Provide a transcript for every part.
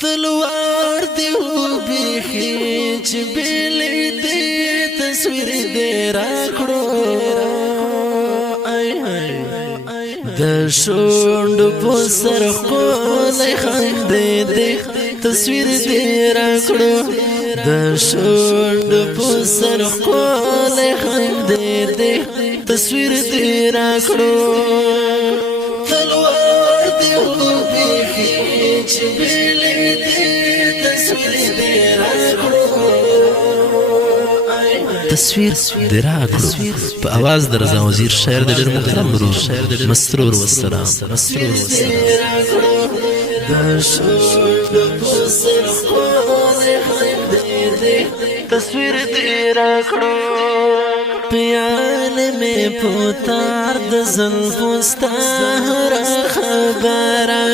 تلوار دی و بیخی چی بیلی دی تصویر دی راکڑو د شوند پو سر خولای خنده دی تصویر دی راکڑو د شوند پو سر خولای خنده دی تصویر دی راکڑو تلوار دی و بیخی چی بیلی دی تصویر دی راکڑو تصویر دراکړو په आवाज د رضا وزیر شاعر د ډېر محترم ورور مسرور والسلام تصویر دراکړو پیال میں پوتار د زلفو ستاره خبره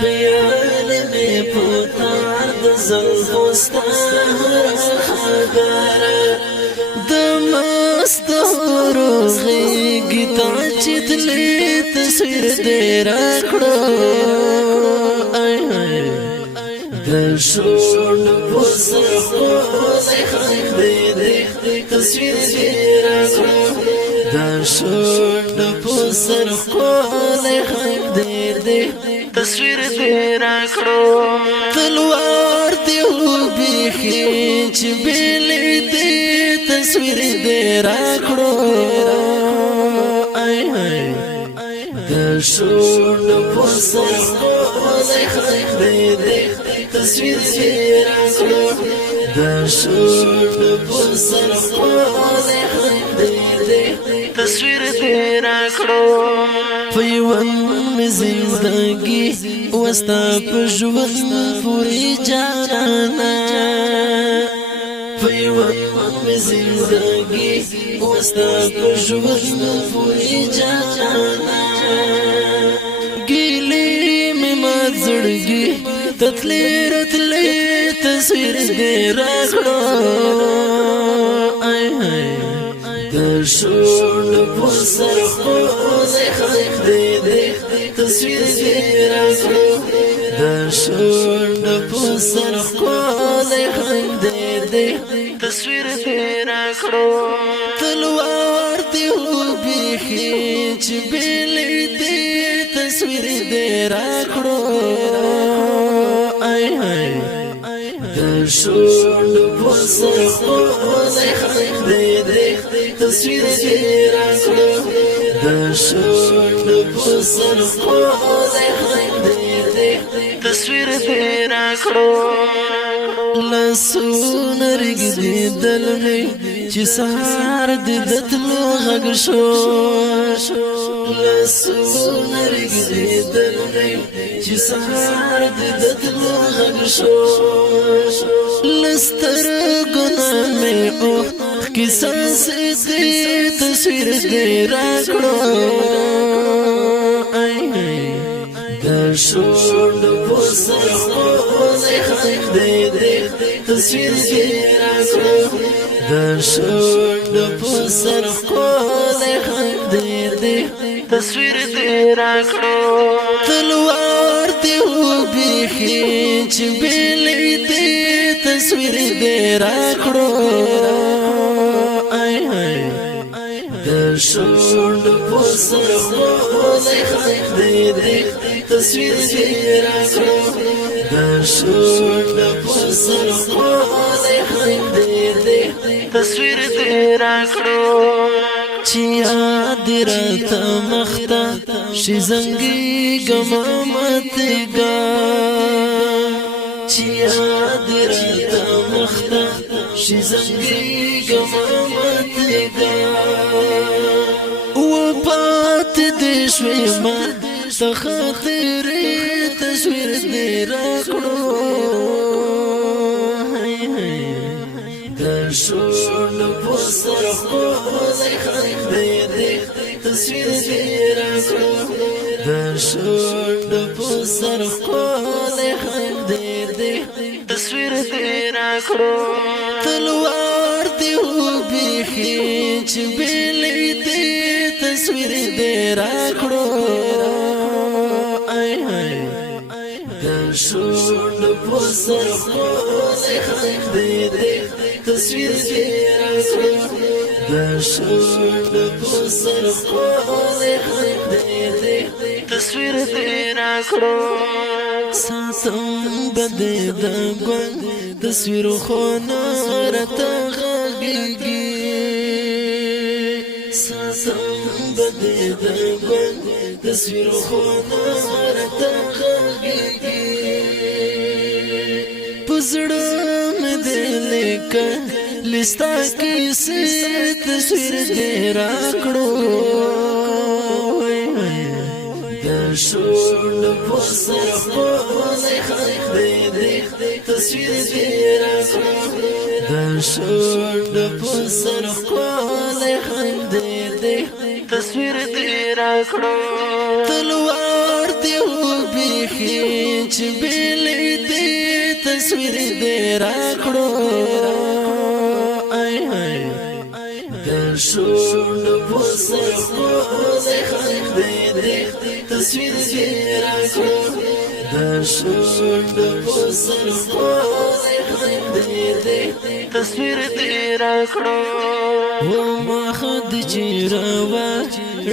پیال میں پوتار د زلفو ستاره خبره گیتا چتلی تصویر دی راکڑو د شوند پو سر خولای خنده دی تصویر دی راکڑو د شوند پو سر خولای خنده دی تصویر دی راکڑو تلوار دی و بیخی چی بیلی دی تصویر دی راکڑو د شوند پو سر خولای خنده دی تصویر دی راکڑو د شوند پو سر خولای خنده دی تصویر دی راکڑو پیوند زندگی وستا په ژوند پورې جانانا پیوند زندگی وستا په ژوند پورې جانانا ګیلې مې ما زړګي تتلې رتلې تصویر دې راکړو د شوند په سر خولای خنده دی تصویر دې راکړو د شوند په سر خولای خنده دی تصویر دې راکړو تلوار دی و بیخی چی بیلی دی تصویر دې راکړو د شوند په سر خولای خنده دی تصویر دې راکړو د شوند په سر خولای خنده دی تصویر دې راکړو لاسونه رګېدل مې چې سهار دې د تلو غږ شو لاسونه رګېدل مې چې سهار دې د تلو غږ شو لسترګو نه مې اوښکې څاڅي تصویر دې راکړو د شوند په سر خولای خنده دی تصویر دې راکړو د شوند په سر خولای خنده دی تصویر دې راکړو تلوار دی و بیخی چی بیلی دی تصویر دې راکړو د شوند په سر خولای خنده دی تصویر دې راکړو د شوند په سر خولای خنده دی تصویر دې راکړو چې یاد راته مخته شي زنګي ګمامتګا چې یاد راته مخته شي زنګي ګمامتګا و پات دې شوي ما تخاطر تصویر دې راکړو د شوند په سر خولای خنده دی تصویر دې راکړو د شوند په سر خولای خنده دی تصویر دې راکړو تلوار دی و بیخی چی بیلی دی تصویر دې راکړو د شو شوند پسر خود خلق دیده تصویر تیرا کړو د شوند پسر خود خلق دیده تصویر تیرا کړو ساتم بده د ګل تصویر خو نارته غږیږي ساتم بده د ګل تصویر خو نارته غږیږي پزړه مې دې لیکه لستا کیسې تصویر دې راکړو د شوند پسر خود خلق دیده تصویر دې راکړو د شوند پسر خود خلق دیده تصویر دې راکړو تلوار دې وبېخي چې بیلې دې تصویر دې راکړو د شوند پسر خود خلق دیده تصویر دې راکړو د شوند پسر خود خلق دیده تصویر دې راکړو و ما خد جیروا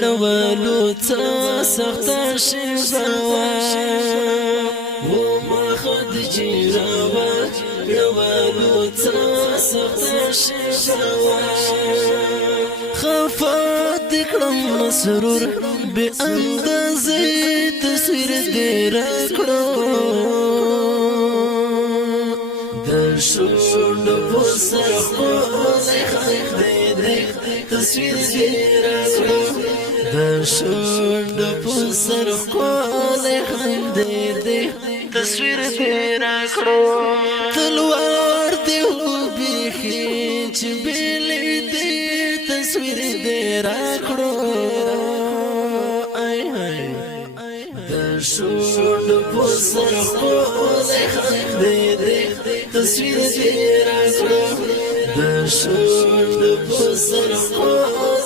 ړوالو څه سخت شوا و ما خد جیروا ړوالو څه سخت شوا خفات کړم مسرور به اندازې تصویر دې راکړو د شوند پسر خود خلق دیده تصویر دې راکړو د شوند پسر خود خلق دیده تصویر دې راکړو تلوار دې وبېخي چې بیلې دې تصویر دې راکړو د شوند پسر خود خلق دیده تصویر دې راکړو د شوند پسر خود